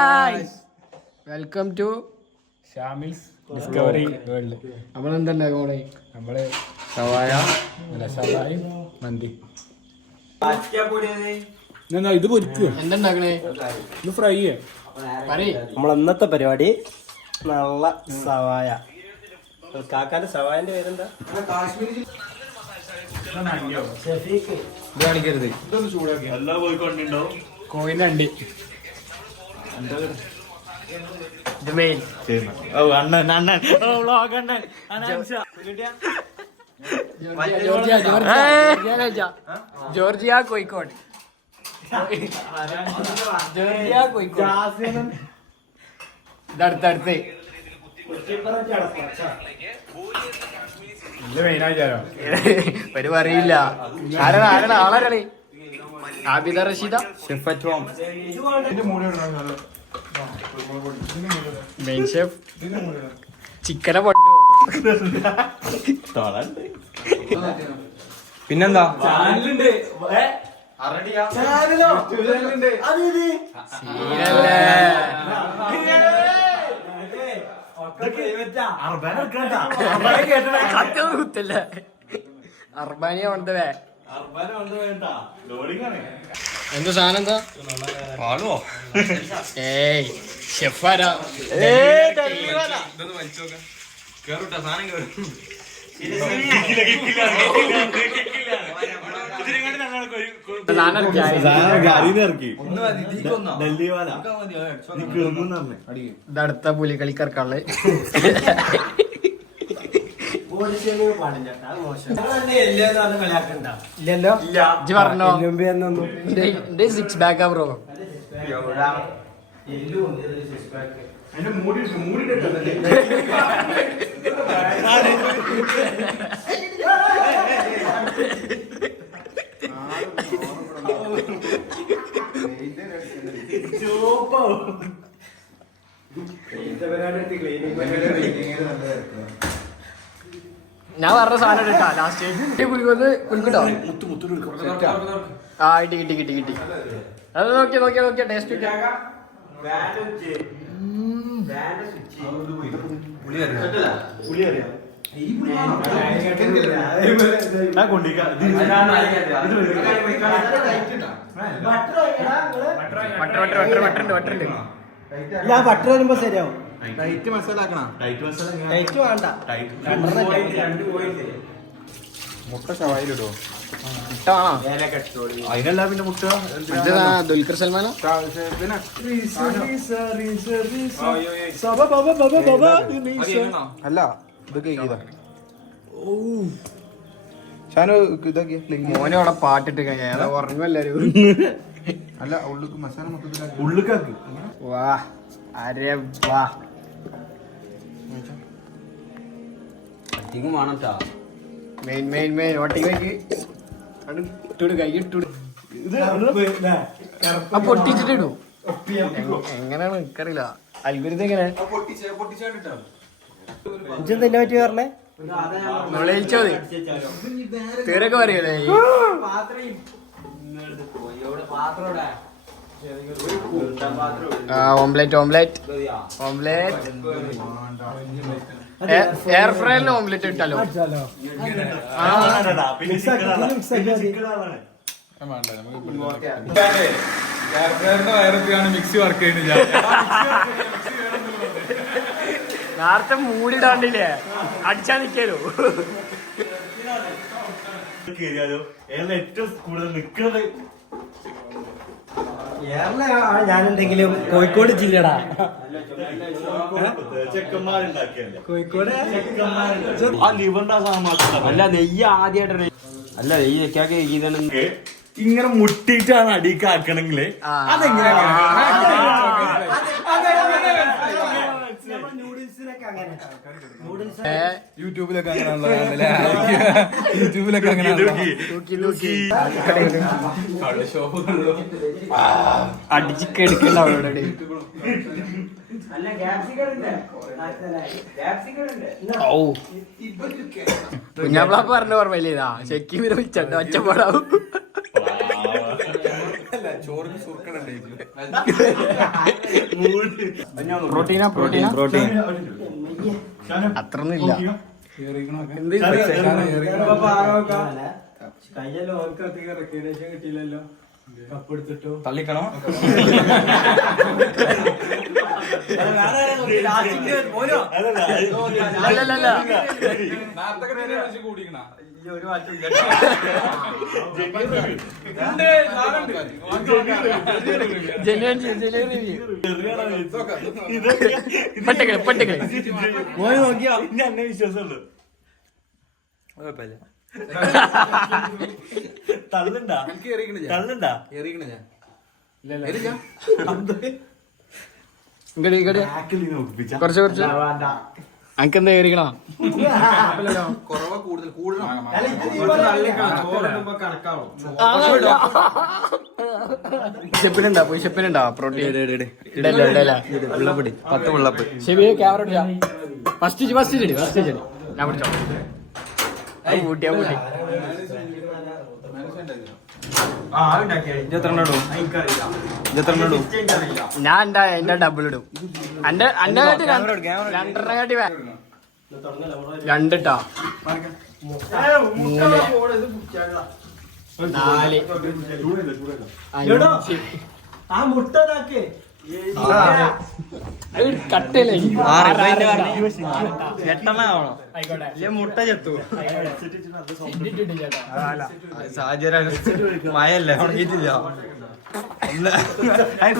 Guys welcome to Shamil's discovery world. നമ്മളെന്താ നമ്മള് ഷവായ ഷവായി മന്തി. ഇത് പൊരിക്കുക, എന്തുണ്ടാക്കണേ? ഇത് ഫ്രൈ ചെയ്യാം. നമ്മളന്നത്തെ പരിപാടി നല്ല സവായ. കാക്കാന്റെ സവായന്റെ പേരെന്താ? ഇത് കാണിക്കരുത്. ഇതൊന്ന് ചൂടാക്കി എല്ലാ പോയിക്കൊണ്ടുണ്ടോ കോയിന്റെ അണ്ടി. ഇത് main Georgia Kozhikode. Georgia Kozhikode ഇതടുത്തടുത്ത്. ഇത് മെയിനായിട്ടാരോ ഒരു പറയില്ല. ആരാണ് ആളാരാണ്? Abida Rasheeda main chef. ചിക്കനെ പൊട്ടു. പിന്നെന്താ കുത്തല്ല. അർബാനിയ കൊണ്ടവേ എന്ത് സാധനം എന്താ? ഏയ് ഷെഫാരാ? ഇതടുത്ത പുലികളിക്കറക്കാള്. ഇല്ലല്ലോ, ഇജ്ജ് പറഞ്ഞോ? എന്റെ 6 ബാക്കാ ബ്രോ. ഞാൻ പറഞ്ഞ സാധനം ഇട്ടാ ലാസ്റ്റ് കുലിക്കട്ടോ. ആ കിട്ടി. അത് നോക്കിയാ ടേസ്റ്റ് ബട്ടർ വരുമ്പോ ശരിയാവും. ടൈറ്റ് മസാല ആക്കണ. ടൈറ്റ് വേണ്ട. മുട്ട ഷവായിലിടോ? അതിനല്ല പിന്നെ മുട്ട. ദുൽഖർ സൽമാനോ? അല്ല ഇതൊക്കെ ഷാനു ഇതൊക്കെ മോനെ അവിടെ പാട്ടിട്ട് കഴിഞ്ഞാൽ ഉറങ്ങുമല്ലാരും. അല്ല ഉള്ളിക്ക് മസാല മൊത്തത്തിൽ ഉള്ളിക്കാക്ക്. വാ അരെ വാ. അധികം വേണട്ടാ. മെയിൻ ഒട്ടിക്ക് ഇട്ടു കൈ ഇട്ടു. പൊട്ടിച്ചിട്ട് ഇടൂ. എങ്ങനെയാണ് എനിക്കറിയില്ല. അത്ഭുതം എങ്ങനെ ഇതിനെ പറ്റി പറഞ്ഞേ? വിളിച്ചോ തീരൊക്കെ പറയല്ലേ? ഓംലെറ്റ് എയർ ഫ്രയറിന് ഓംലെറ്റ് ഇട്ടാലോ? മിക്സി വർക്ക് ചെയ്യുന്നില്ല. നേരത്തെ മൂടിടാണ്ടില്ലേ? അടിച്ചാ നിക്കലോ? ഏറ്റവും കൂടുതൽ നിക്കുന്നത് ഞാനുണ്ടെങ്കിലും കോഴിക്കോട് ജില്ലടാ. കോഴിക്കോട് അല്ല നെയ്യ് ആദ്യമായിട്ട് അല്ല നെയ്യ് വെക്കാക്കെ ഇങ്ങനെ മുട്ടിട്ടാണ് അടിക്ക് ആക്കണെങ്കില് യൂട്യൂബിലൊക്കെ അങ്ങനെ അടിച്ചിക്കെടുക്കണ്ട അവരോടെ. കുഞ്ഞാപ്പിള പറഞ്ഞ ഓർമ്മയില്ലേ? ഇതാ ശരിക്കും ഒച്ചപ്പാടാവും. പ്രോട്ടീനാ പ്രോട്ടീൻ അത്രയൊന്നുമില്ല. തള്ളിക്കണോ? അല്ലല്ല നോക്കിയാ ഇനി എന്നെ വിശ്വാസമുള്ളു. തള്ളുണ്ടാ തള്ളുണ്ടാ കുറച്ച് അനക്കെന്താ ഏറിക്കണോ? പുഷപ്പിനുണ്ടാ പ്രോട്ടീൻ വെള്ളപ്പൊടി 10 വെള്ളപ്പ്. ശരി ക്യാമറ ഫസ്റ്റ് ഞാൻ പിടിച്ചോ. കൂട്ടിയാ കൂട്ടി ഞാൻ എന്റെ ഡബിൾ ഇടും. എന്റെ 2.5 2ട്ടാ 3 4 5 കട്ടല്ലേ മുട്ട ചെത്തു സാഹചര്യം മഴല്ലേ ഉണങ്ങിയിട്ടില്ല.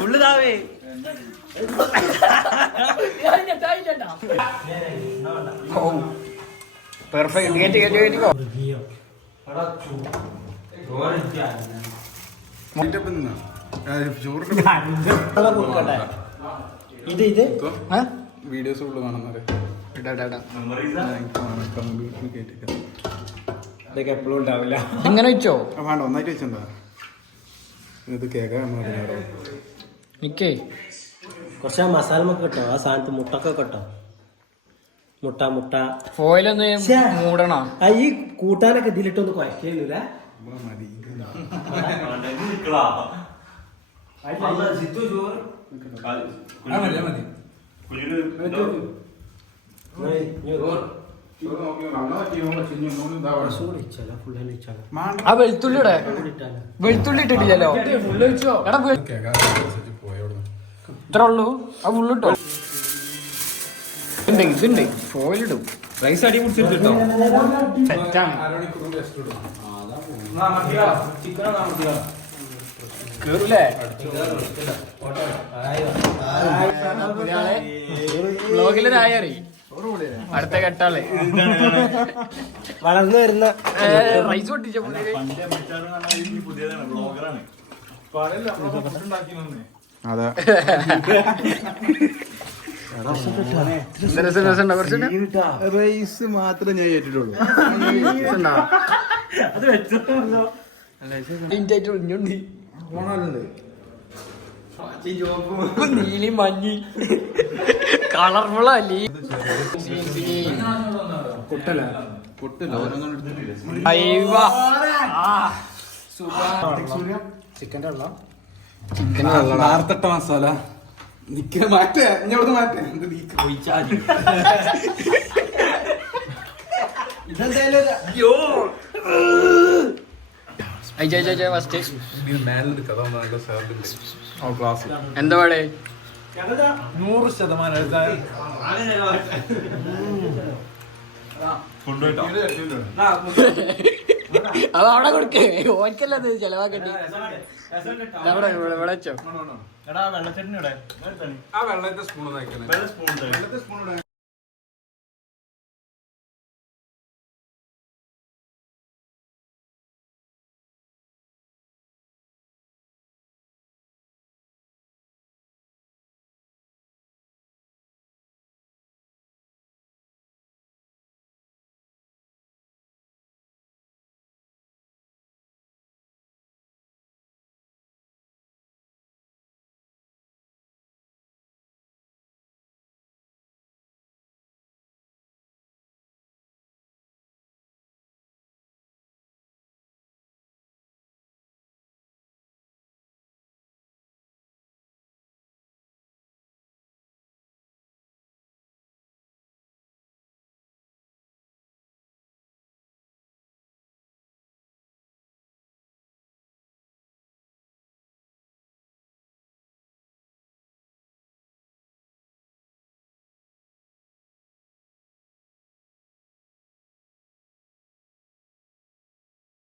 ഫുള്ള് താവേ പെർഫെക്റ്റ് കേറ്റിക്കോ. വീഡിയോസ് ഉള്ളു കാണുന്നത് ഇതൊക്കെ എപ്പോഴും ഉണ്ടാവില്ല. ഇങ്ങനെ വെച്ചോ വേണ്ട ഒന്നായിട്ട് വെച്ചിട്ടുണ്ടോ? ഇത് കേൾക്കാൻ നിക്കേ കുറച്ച് മസാല ഒക്കെ കിട്ടോ. ആ സാധനത്ത് മുട്ടൊക്കെ കിട്ടോ. മുട്ട ഫോയിലൊന്ന് മൂടണോ? ഈ കൂട്ടാനൊക്കെ ഇതിലിട്ടൊന്ന് കുഴക്കില്ല. ആ വെളുത്തുള്ളി ഇട്ടിട്ടില്ലല്ലോ. ഇത്ര ഉള്ളൂ. ആ ഫുള്ളിട്ടോ. ഇതുണ്ട് ഫോയിലിടും. റൈസ് അടി പിടിച്ചിട്ടോ. സെറ്റാണ്. കേറൂലേ? ബ്ലോഗിലൊരായറി അടുത്ത കെട്ടാള് വളർന്നു വരുന്ന റൈസ് പൊട്ടിച്ച അതെ റൈസ് മാത്രമേ ഞാൻ കേട്ടിട്ടുള്ളൂ. നീലി മഞ്ഞി കളർഫുള്ളല്ലേ? ചിക്കൻ്റെ ഉള്ള നാർത്തട്ട മസാല മാറ്റേ ഇഞ്ഞോട് മാറ്റേ എന്താ പാടേ? 100%. അത് അവിടെ കൊടുക്കേ. ഓൻക്കല്ല അത് ചെലവാക്കട്ടെ. ഇവിടെ വെച്ചോ. വെള്ളച്ചട്ടിന് ആ വെള്ളത്തെ സ്പൂൺ